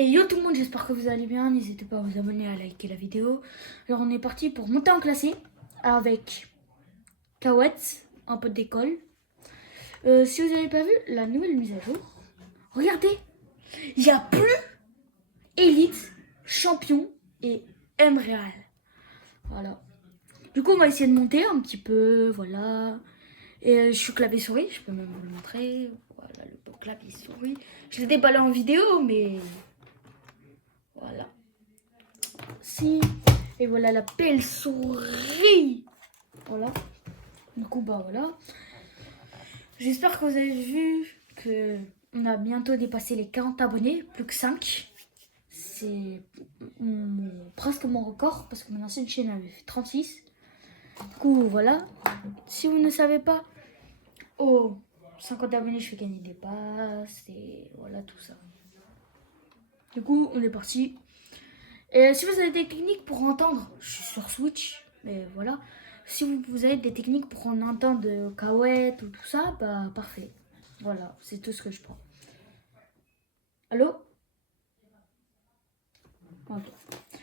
Et yo tout le monde, j'espère que vous allez bien. N'hésitez pas à vous abonner, à liker la vidéo. Alors on est parti pour monter en classé avec Kawet, un pote d'école. Si vous n'avez pas vu la nouvelle mise à jour, regardez, il n'y a plus Elite, Champion et M-Real. Voilà. Du coup on va essayer de monter un petit peu, voilà. Et je suis clavier souris, je peux même vous le montrer. Voilà le beau clavier souris. Je l'ai déballé en vidéo, mais voilà. Si. Et voilà la belle souris. Voilà. Du coup, bah voilà. J'espère que vous avez vu que on a bientôt dépassé les 40 abonnés, plus que 5. C'est presque mon record parce que mon ancienne chaîne avait fait 36. Du coup, voilà. Si vous ne savez pas, oh, 50 abonnés, je fais gagner des passes et voilà tout ça. Du coup, on est parti. Et si vous avez des techniques pour entendre, je suis sur Switch, mais voilà. Si vous avez des techniques pour en entendre Kawet ou tout ça, bah parfait. Voilà, c'est tout ce que je prends. Allô? Ok.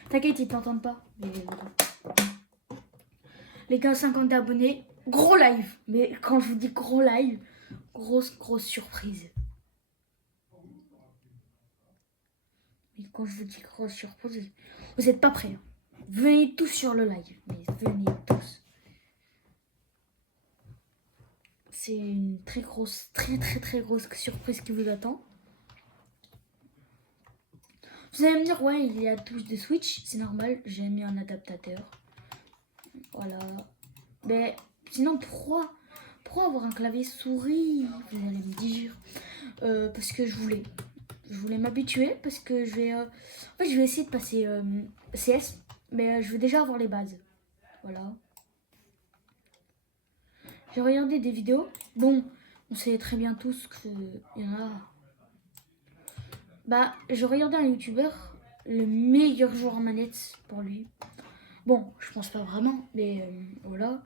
T'inquiète, ils t'entendent pas. Les gars, 50 abonnés, gros live. Mais quand je vous dis gros live, grosse surprise. Mais quand je vous dis grosse surprise, vous n'êtes pas prêts. Venez tous sur le live. Mais venez tous. C'est une très grosse surprise qui vous attend. Vous allez me dire, ouais, il y a touche de Switch, c'est normal, j'ai mis un adaptateur. Voilà. Mais sinon, pourquoi avoir un clavier souris? Vous allez me dire. Parce que je voulais m'habituer, parce que je vais... en fait, je vais essayer de passer CS, mais je veux déjà avoir les bases. Voilà. J'ai regardé des vidéos. Bon, on sait très bien tous qu'il y en a... Bah, je regardais un youtubeur, le meilleur joueur en manette pour lui. Bon, je pense pas vraiment, mais voilà.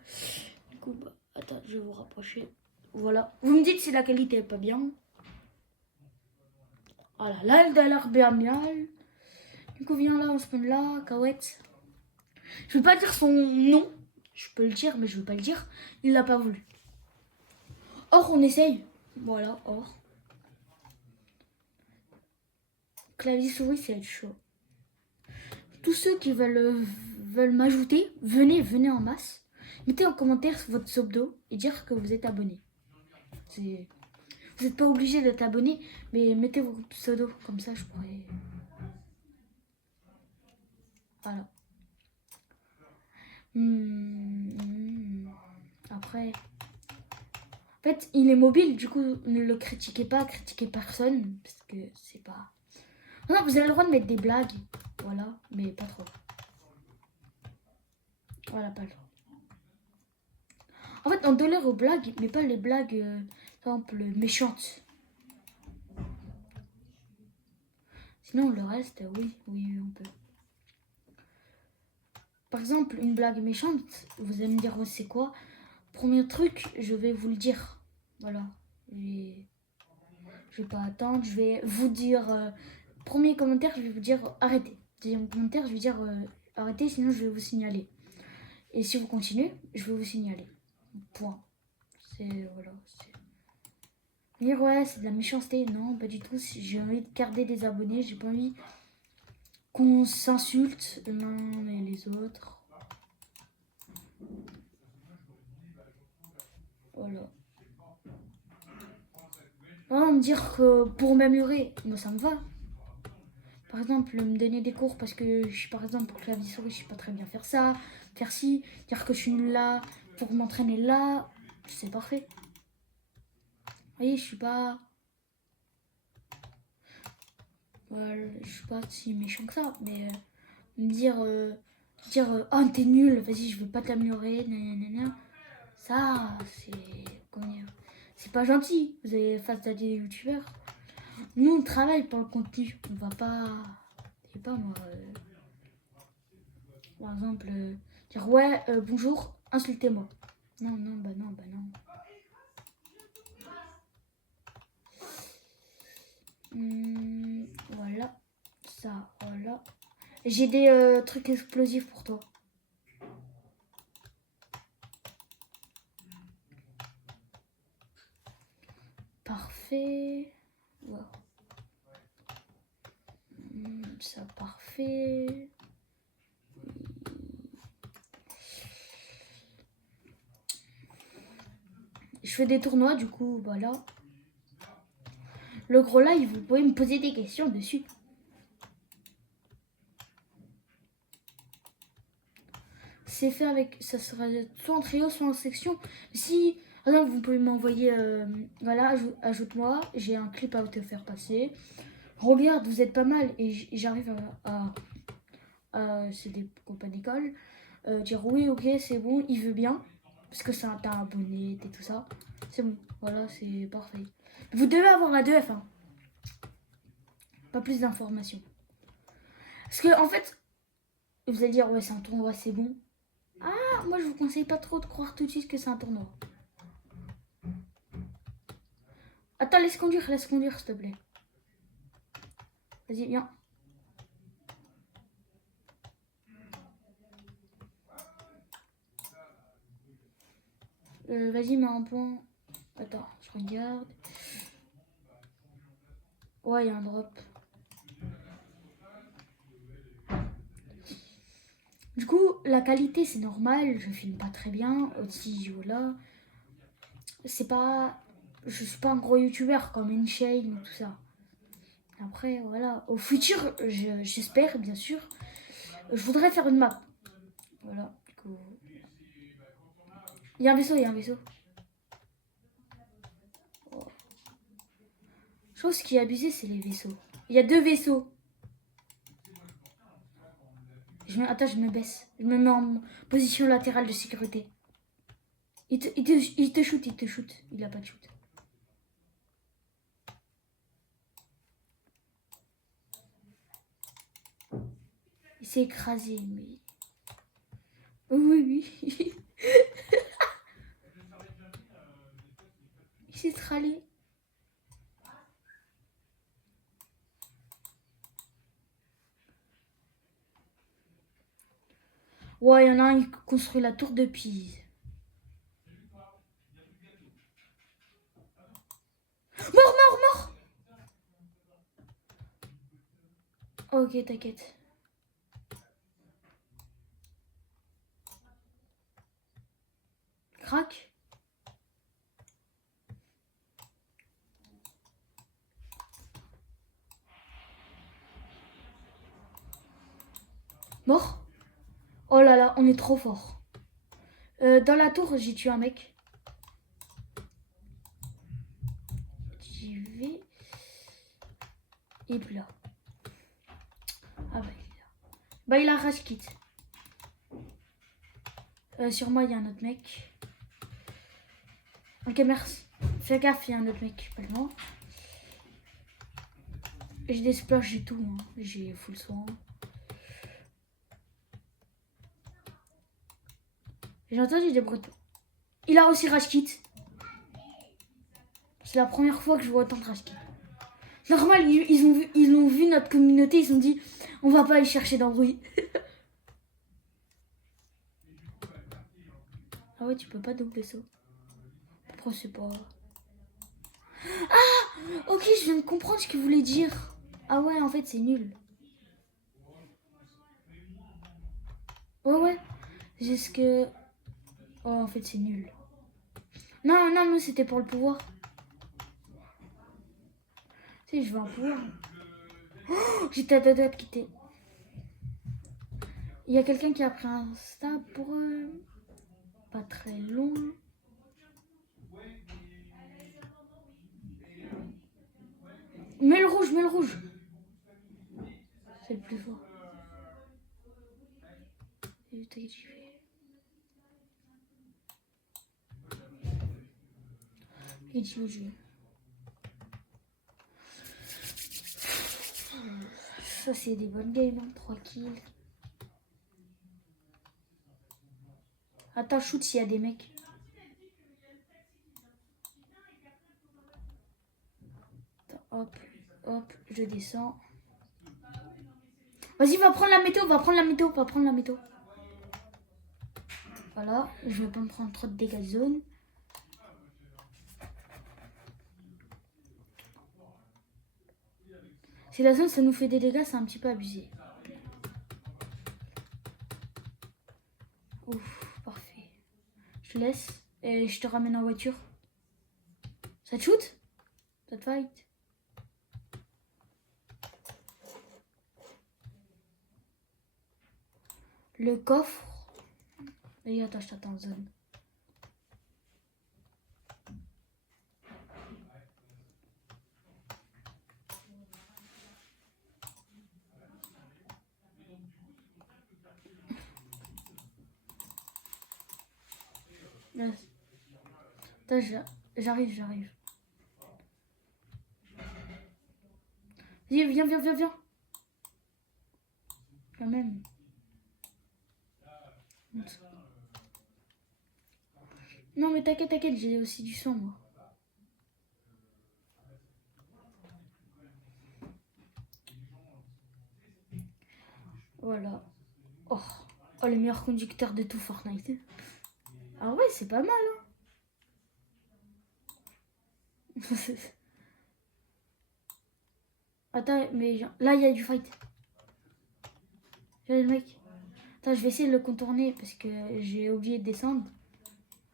Du coup, bah, attends, je vais vous rapprocher. Voilà. Vous me dites si la qualité est pas bien. Voilà, là, elle a l'air bien. Du coup, viens là, on spawn là, Kawet. Je vais pas dire son nom. Je peux le dire, mais je veux pas le dire. Il l'a pas voulu. Or, on essaye. Voilà, or. Clavier souris, c'est chaud. Tous ceux qui veulent m'ajouter, venez en masse. Mettez en commentaire votre pseudo et dire que vous êtes abonné. Vous n'êtes pas obligé d'être abonné, mais mettez vos pseudos, comme ça je pourrais... Voilà. Après... En fait, il est mobile, du coup, ne le critiquez pas, critiquez personne, parce que c'est pas... Non, vous avez le droit de mettre des blagues, voilà, mais pas trop. Voilà, pas le droit. En fait, on tolère aux blagues, mais pas les blagues, par exemple, méchantes. Sinon, le reste, oui, on peut. Par exemple, une blague méchante, vous allez me dire, oh, c'est quoi? Premier truc, je vais vous le dire. Voilà. Je vais pas attendre, je vais vous dire... premier commentaire, je vais vous dire arrêtez. Deuxième commentaire, je vais dire arrêtez, sinon je vais vous signaler. Et si vous continuez, je vais vous signaler. Point. C'est... Voilà. Dire ouais, c'est de la méchanceté. Non, pas du tout. J'ai envie de garder des abonnés, j'ai pas envie qu'on s'insulte. Non, mais les autres... Voilà. Voilà, me dire que pour m'améliorer, moi ça me va. Par exemple, me donner des cours parce que je suis par exemple pour clavier souris, je sais pas très bien faire ça, faire ci, dire que je suis nulle là, pour m'entraîner là, c'est parfait. Vous voyez, je suis pas... Voilà, je suis pas si méchant que ça, mais me dire, oh t'es nul, vas-y je veux pas t'améliorer, nanana, ça c'est... Comment dire, c'est pas gentil, vous avez face à des youtubeurs. Nous on travaille pour le contenu, on va pas... Je sais pas moi... par exemple, dire ouais, bonjour, insultez-moi. Non, bah non. Voilà, Ça, voilà. J'ai des trucs explosifs pour toi. Parfait. Wow. Ça, parfait. Je fais des tournois, du coup, voilà. Le gros live, vous pouvez me poser des questions dessus. C'est fait avec, ça sera soit en trio, soit en section. Si, par exemple, vous pouvez m'envoyer, voilà, ajoute-moi, j'ai un clip à te faire passer. Regarde, vous êtes pas mal et j'arrive c'est des copains d'école, dire oui, ok, c'est bon, il veut bien, parce que ça t'a abonné et tout ça. C'est bon, voilà, c'est parfait. Vous devez avoir la 2F, hein. Pas plus d'informations. Parce que, en fait, vous allez dire, ouais, c'est un tournoi, c'est bon. Ah, moi, je vous conseille pas trop de croire tout de suite que c'est un tournoi. Attends, laisse conduire, s'il te plaît. Vas-y, viens. Vas-y, mets un point. Attends, je regarde. Ouais, il y a un drop. Du coup, la qualité, c'est normal. Je filme pas très bien. Aussi, voilà. C'est pas... Je suis pas un gros youtubeur comme InShane ou tout ça. Après, voilà. Au futur, j'espère, bien sûr. Je voudrais faire une map. Voilà. Du coup... Il y a un vaisseau, il y a un vaisseau. Oh. Chose qui est abusée, c'est les vaisseaux. Il y a 2 vaisseaux. Attends, je me baisse. Je me mets en position latérale de sécurité. Il te shoot, il te shoot. Il a pas de shoot. Il s'est écrasé, mais... Oui, oui. Il s'est tralé. Ouais, il y en a un qui construit la tour de Pise. Mort, mort, mort. Ok, t'inquiète. Crac. Mort. Oh là là, on est trop fort. Dans la tour, j'ai tué un mec. J'y vais. Et puis là. Ah bah il est là. Bah il a rage kit. Sur moi, il y a un autre mec. Ok, merci. Fais gaffe, il y a un autre mec, pas loin. J'ai des splashes, j'ai tout. Hein. J'ai full soin. J'ai entendu des bruits. Il a aussi rage kit. C'est la première fois que je vois autant de rage kit. Normal, ils ont vu notre communauté, ils se sont dit, on va pas aller chercher d'embrouille. Ah ouais, tu peux pas doubler ça. Pourquoi c'est pas... Ah, ok, je viens de comprendre ce qu'il voulait dire. Ah ouais, en fait, c'est nul. Ouais, ouais. J'ai ce que... Oh, en fait, c'est nul. Non, non, mais c'était pour le pouvoir. Tu sais, je veux un pouvoir. Oh, j'étais à deux doigts de quitter. Il y a quelqu'un qui a pris un stab pour... pas très long. Mets le rouge, mets le rouge. C'est le plus fort. Et t'inquiète, j'y vais. Et j'y vais. Ça, c'est des bonnes games, hein. 3 kills. Attends, shoot s'il y a des mecs. Attends, hop, hop, je descends. Vas-y, va prendre la météo, va prendre la météo, va prendre la météo. Voilà, je vais pas me prendre trop de dégâts de zone. Si la zone, ça nous fait des dégâts, c'est un petit peu abusé. Ouf, parfait. Je te laisse et je te ramène en voiture. Ça te shoot? Ça te fight? Le coffre. Et attends, je t'attends en zone. Yes. Attends, j'arrive. Viens. Quand même. Non, mais t'inquiète, j'ai aussi du sang, moi. Voilà. Oh, le meilleur conducteur de tout Fortnite. Ah ouais, c'est pas mal, hein. Attends, mais là, il y a du fight. J'ai le mec. Attends, je vais essayer de le contourner parce que j'ai oublié de descendre.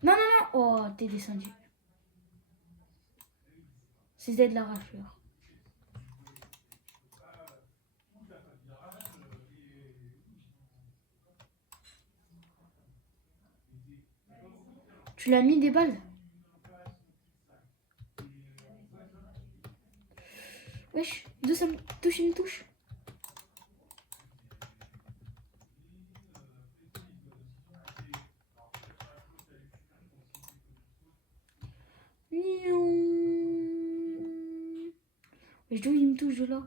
Non. Oh, t'es descendu. C'est Z l'arracheur. Tu l'as mis des balles? Wesh, d'où ça me touche, il me touche. Wesh, d'où il me touche de là?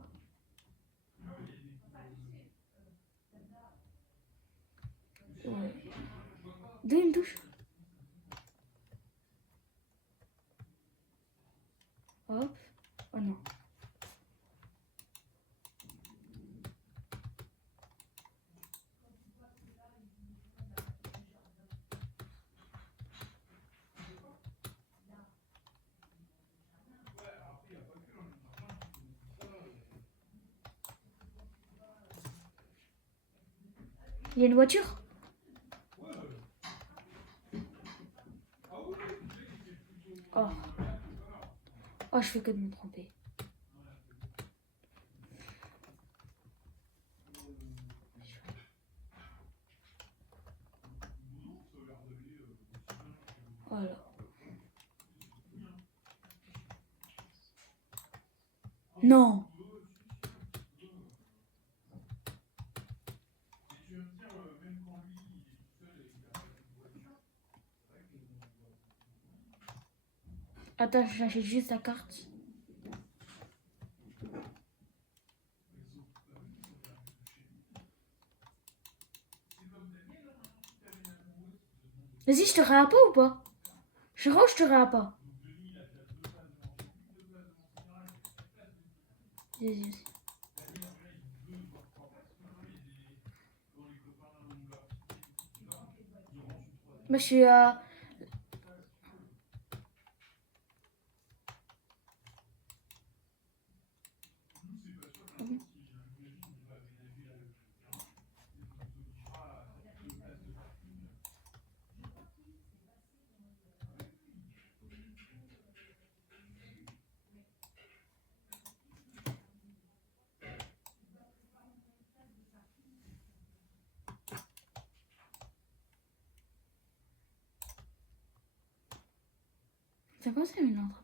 Ouais. D'où il me touche? Hop. Oh non. Il y a une voiture? Oh. Oh, je fais que de me tromper. Voilà. Non. Attends, j'achète juste la carte. Vas-y, je te réappe ou pas? Je te réappe pas. Vas-y. Moi, je suis à... C'est quoi ça, une autre?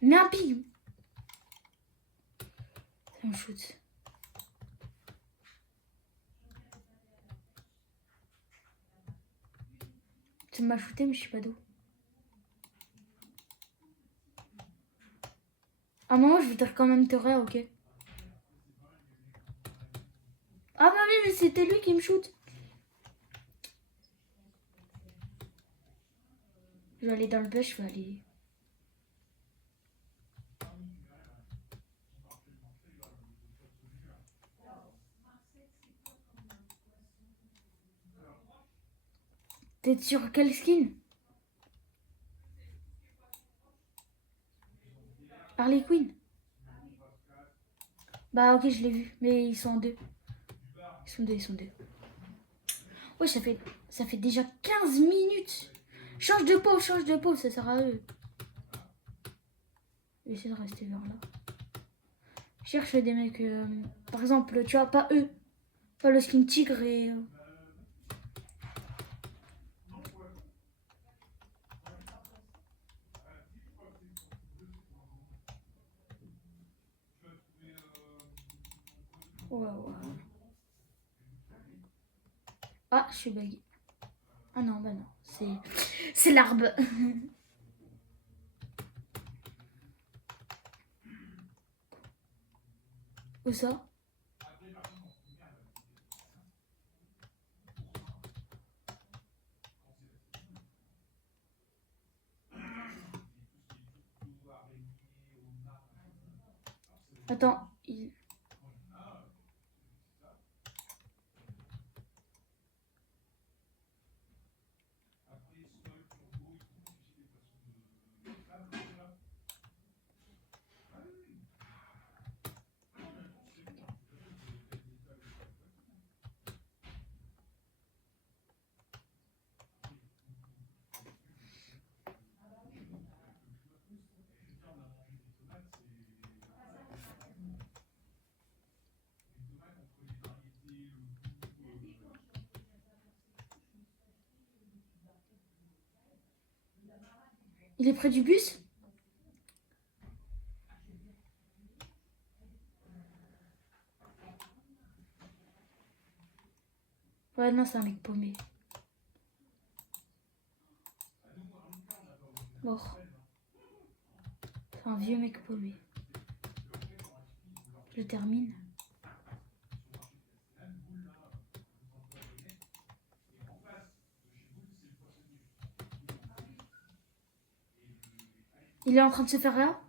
Mais un pig. Ça me shoot. Tu m'as shooté, mais je sais pas d'où. À un moment, je vais quand même te ré, ok? Ah bah oui, mais c'était lui qui me shoot. Je vais aller dans le bush, je vais aller... T'es sur quel skin? Harley Quinn. Bah ok, je l'ai vu, mais ils sont en deux. Ils sont deux. Ouais, ça fait déjà 15 minutes. Change de peau, ça sert à eux. Je vais essayer de rester vers là. Cherche des mecs, par exemple, tu vois, pas eux. Pas le skin tigre et... Ouais, ouais. Ah, je suis bugué. Ah non, bah non, c'est l'arbre. Où ça? Attends. Il est près du bus? Ouais, non, c'est un mec paumé. Mort. C'est un vieux mec paumé. Je termine. Il est en train de se faire là?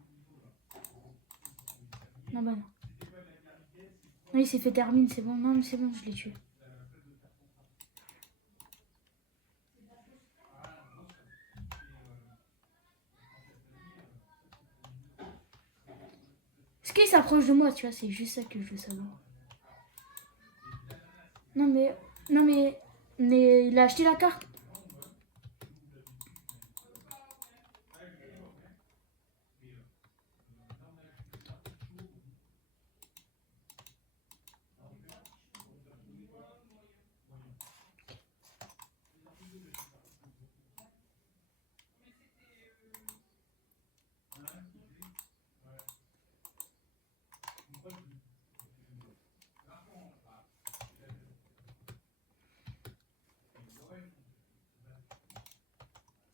Non, bah non. Oui, il s'est fait termine, c'est bon. Non, mais c'est bon, je l'ai tué. Est-ce qu'il s'approche de moi, tu vois? C'est juste ça que je veux savoir. Non, mais... Non, mais il a acheté la carte.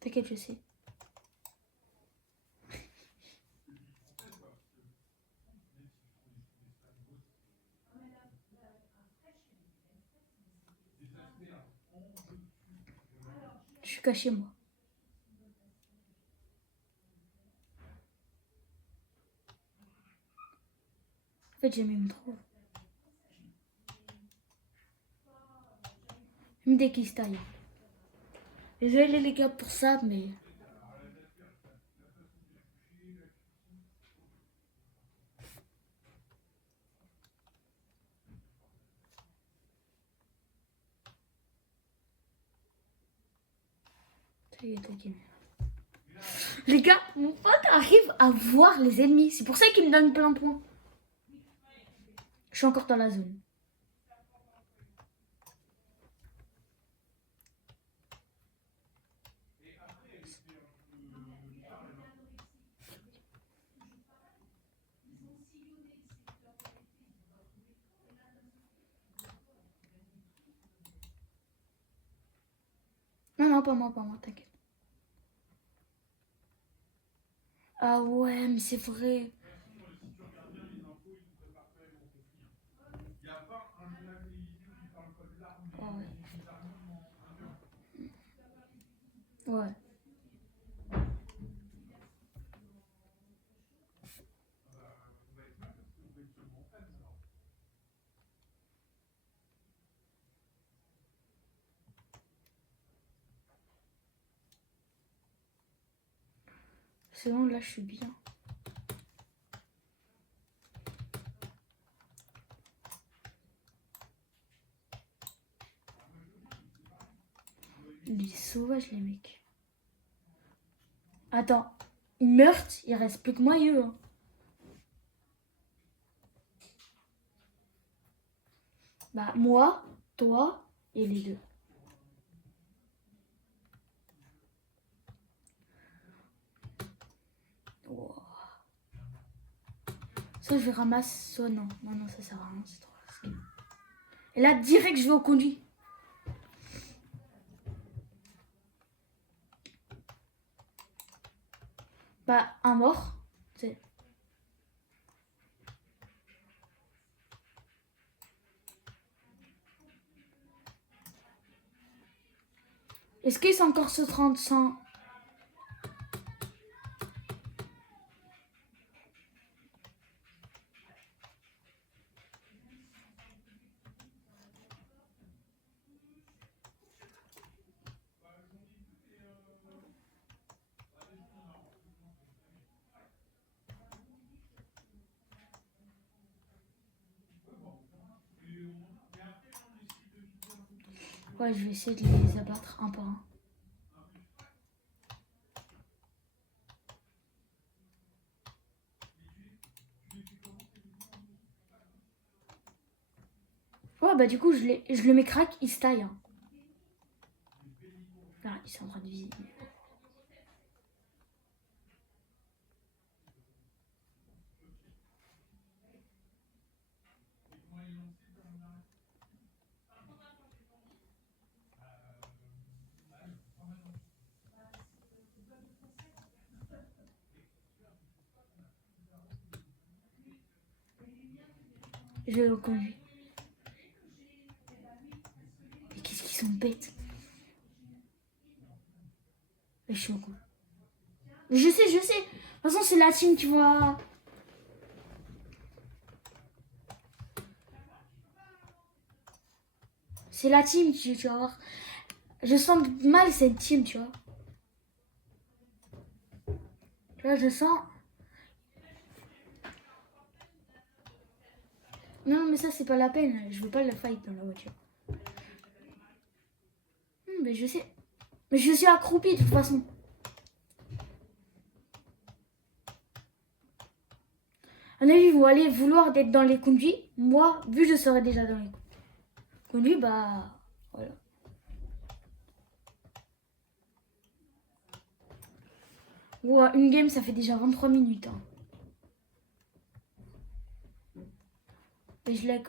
T'inquiète, je sais. Je suis caché, moi. En fait, j'aime trop. Il me déguise taille. Désolé les gars pour ça, mais... T'inquiète. Les gars, mon pote arrive à voir les ennemis. C'est pour ça qu'il me donne plein de points. Je suis encore dans la zone. Non, non, pas moi, t'inquiète. Ah ouais, mais c'est vrai. Ah ouais. Ouais. C'est bon, là je suis bien. Il est sauvage les mecs. Attends, ils meurent, il reste plus que moi et eux. Hein. Bah moi, toi et les deux. Wow. Soit je ramasse, soit non. Non, ça sert à rien, c'est trop risqué. Et là, direct, je vais au conduit. Bah, un mort. C'est... Est-ce qu'ils sont encore sur 30-100? Ouais, je vais essayer de les abattre un par un. Ouais, bah du coup, je le mets crack, il se taille. Hein. Là, ils sont en train de viser. Je le conduis. Mais qu'est-ce qu'ils sont bêtes. Et je suis au coup. Je sais. De toute façon, c'est la team qui va... C'est la team, tu vas voir. Je sens mal cette team, tu vois. Là, je sens... Non, mais ça, c'est pas la peine. Je veux pas le fight dans la voiture. Mais je sais. Mais je suis accroupi, de toute façon. À mon avis, ils vont aller vouloir d'être dans les conduits. Moi, vu que je serai déjà dans les conduits, bah... Voilà. Ouais, une game, ça fait déjà 23 minutes. Hein. Et je l'ai...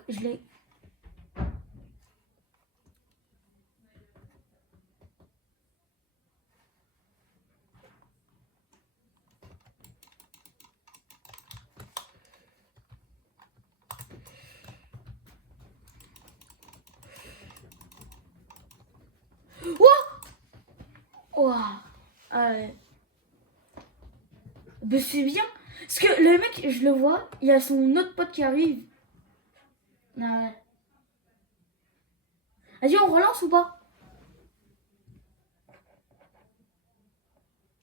Ouah. Ben, c'est bien. Parce que le mec, je le vois, il y a son autre pote qui arrive. Ah ouais. Vas-y, on relance ou pas?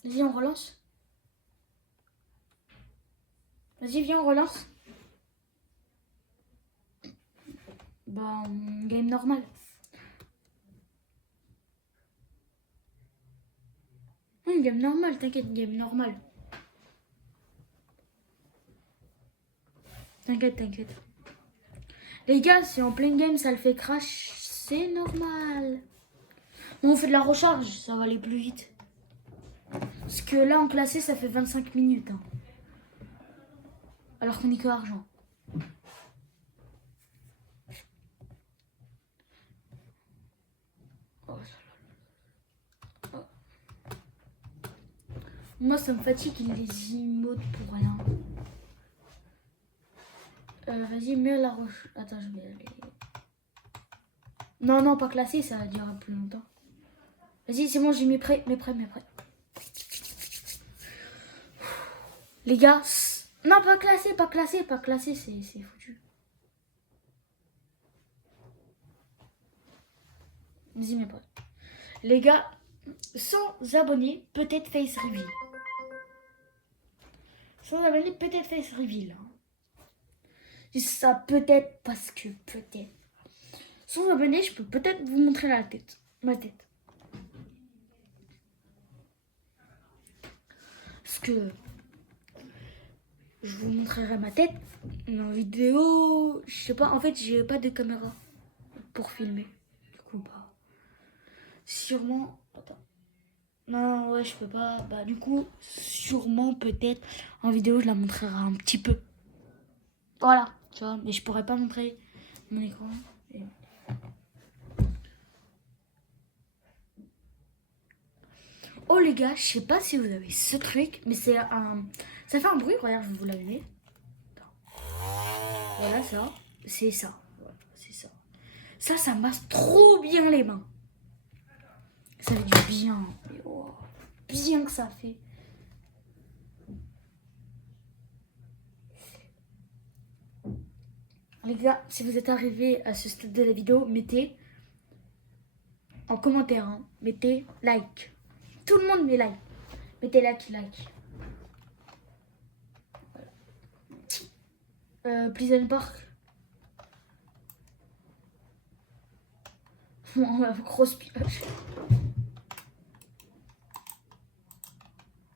Vas-y, on relance. Vas-y, viens, on relance. Bah, game normal. Une game normale, t'inquiète, game normale. T'inquiète. Les gars, si en pleine game ça le fait crash, c'est normal. Bon, on fait de la recharge, ça va aller plus vite. Parce que là, en classé, ça fait 25 minutes. Hein. Alors qu'on est que argent. Oh. Moi, ça me fatigue les emotes pour rien. Vas-y, mets la roche. Attends, je vais aller. Non, pas classé, ça va durer plus longtemps. Vas-y, c'est bon, j'ai mis prêt. Les gars, non, pas classé, c'est foutu. Vas-y, mes potes. Les gars, 100 abonnés, peut-être face reveal. Sans abonner, peut-être face reveal. Hein. Je dis ça peut-être parce que peut-être. Sans abonner, je peux peut-être vous montrer la tête. Ma tête. Parce que je vous montrerai ma tête en vidéo. Je sais pas, en fait, j'ai pas de caméra pour filmer. Du coup, bah. Sûrement. Attends. Non, ouais, je peux pas. Bah, du coup, sûrement, peut-être, en vidéo, je la montrerai un petit peu. Voilà, tu vois, mais je pourrais pas montrer mon écran. Et... Oh les gars, je sais pas si vous avez ce truc, mais c'est un... Ça fait un bruit, regarde, je vais vous l'allumer. Voilà ça, c'est ça. Voilà, c'est ça. Ça masse trop bien les mains. Ça fait du bien. Oh, bien que ça fait. Les gars, si vous êtes arrivés à ce stade de la vidéo, mettez en commentaire, hein, mettez like. Tout le monde met like. Mettez like. Pleasant Park. Grosse pioche.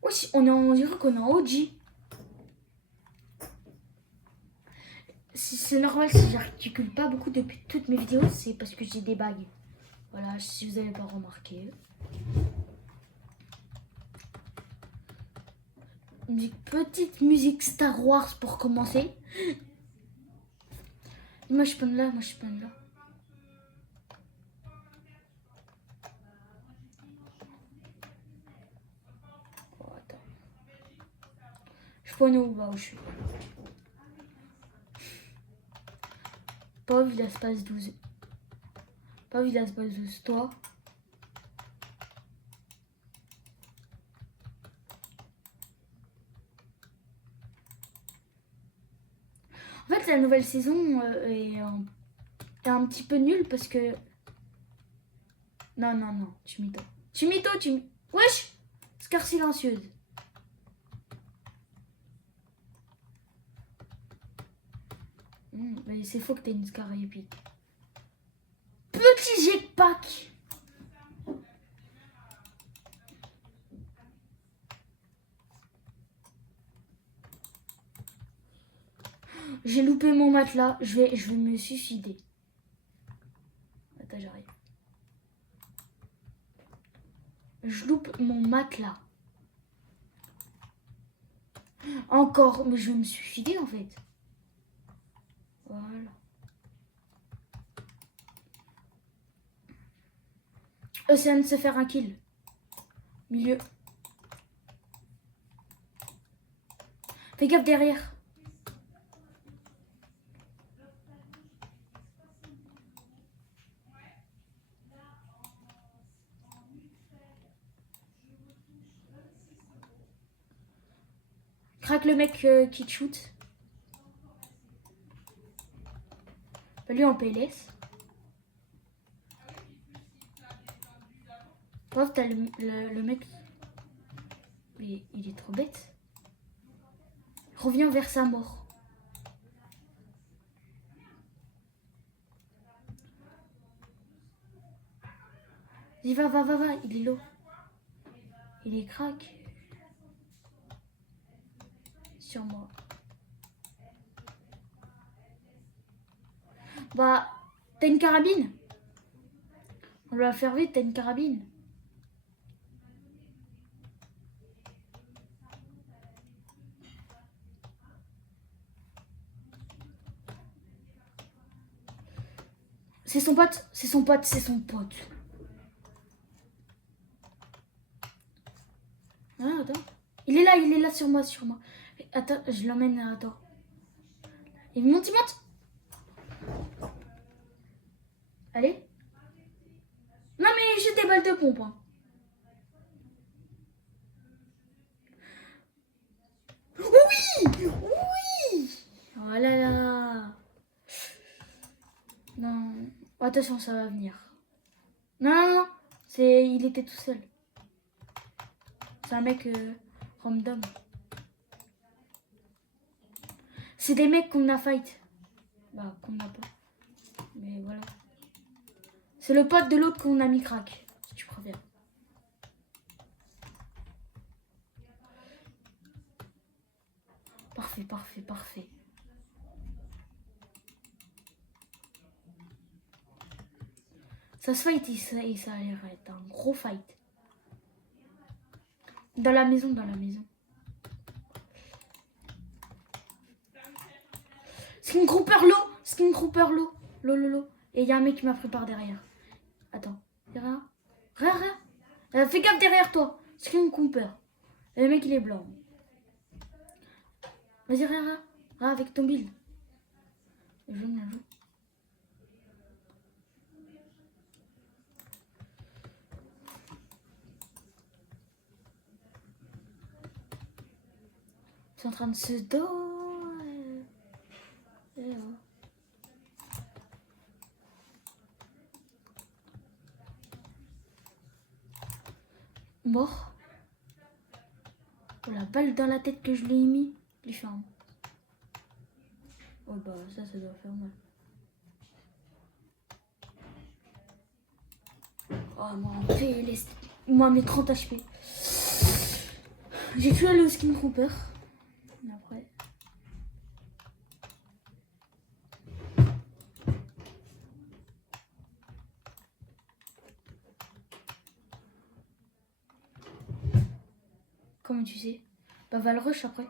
Wesh, on dirait qu'on est en OG. C'est normal si j'articule pas beaucoup depuis toutes mes vidéos, c'est parce que j'ai des bagues. Voilà, si vous n'avez pas remarqué. Une petite musique Star Wars pour commencer. Moi je peux là. Oh, attends. Je peux où bah où je suis. Pas Villa Space 12. Pas Villa Space 12, toi. En fait, la nouvelle saison est un petit peu nulle parce que... Non, tu mytho. Wesh, Scar silencieuse. Mais c'est faux que t'as une Scar épique. Petit jetpack. J'ai loupé mon matelas. Je vais me suicider. Attends, j'arrive. Je loupe mon matelas. Encore, mais je vais me suicider en fait. Voilà. Océane se faire un kill. Milieu. Fais gaffe derrière. Craque le mec qui te shoot. Lui en PLS. Bref, t'as le mec. Mais il est trop bête. Reviens vers sa mort. Dis va, il est low. Il est crack. Sur moi. Bah, t'as une carabine? On va faire vite, t'as une carabine. C'est son pote. Ah, attends. Il est là sur moi. Attends, je l'emmène, attends. Il monte. Allez. Non mais j'ai des balles de pompe. Hein. Oui. Oh là là. Non. Attention, ça va venir. Non. Il était tout seul. C'est un mec random. C'est des mecs qu'on a fight. Bah, qu'on n'a pas. Mais voilà. C'est le pote de l'autre qu'on a mis crack, si tu préfères. Parfait, parfait, parfait. Ça se fight et ça a l'air d'être un gros fight. Dans la maison, dans la maison. Skin Grouper l'eau. Skin Grouper l'eau. L'eau. Et il y a un mec qui m'a pris par derrière. Attends. Rien. Fais gaffe derrière toi. Skin Grouper. Et le mec il est blanc. Vas-y, rien. Avec ton build. Je viens jouer. C'est en train de se dormir. Mort. Oh, la balle dans la tête que je lui ai mis. Il fait un... Oh bah ça doit faire mal. Oh moi mes 30 HP. J'ai tué le Skin Trooper. Après. Comment tu sais? Bah va le rush après.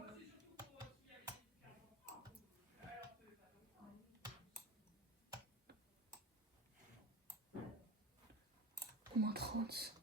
Moins 30.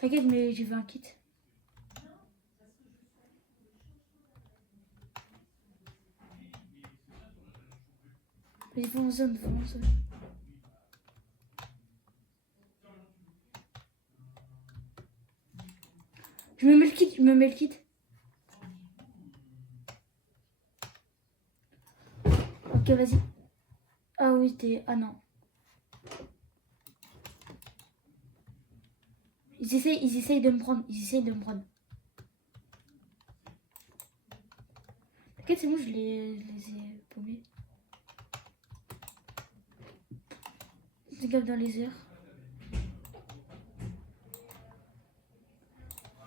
T'inquiète, mais j'ai vu un kit. Vas-y, va en zone. Je me mets le kit. Ok, vas-y. Ah oui, t'es... Ah non. Ils essayent de me prendre. T'inquiète, c'est bon, je les ai paumés. Dégage dans les airs.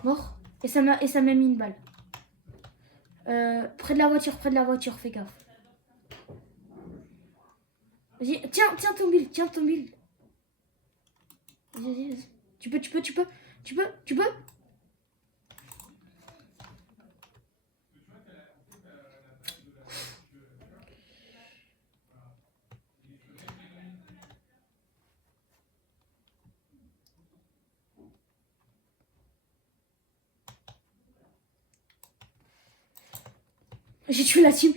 Mort. Et ça m'a mis une balle. Près de la voiture, fais gaffe. Vas-y, tiens ton build. Vas-y. Tu peux. J'ai tué la team.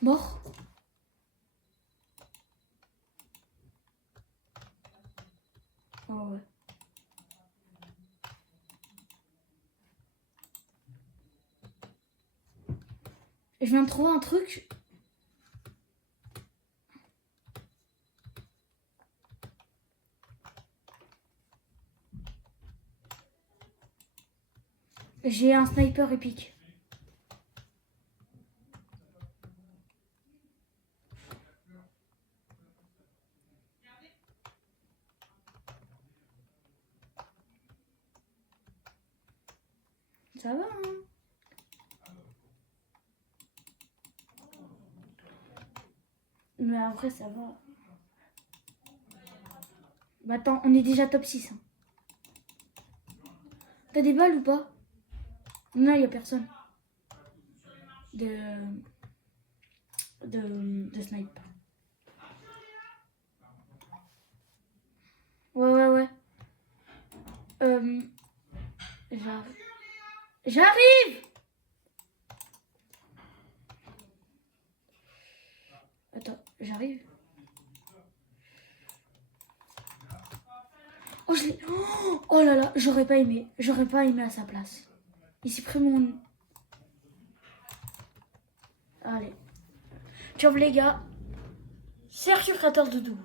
Mort. Oh ouais. Je viens de trouver un truc. J'ai un sniper épique. Ça va, hein. Mais après, ça va. Bah attends, on est déjà top 6. Hein. T'as des balles ou pas? Non, il n'y a personne. De snipe. Ouais. J'arrive. J'arrive. Attends, j'arrive. Oh, je l'ai. Oh là là, j'aurais pas aimé. J'aurais pas aimé à sa place. Il s'est pris mon... Allez. Ciao les gars. Sergio créateur de Doudou.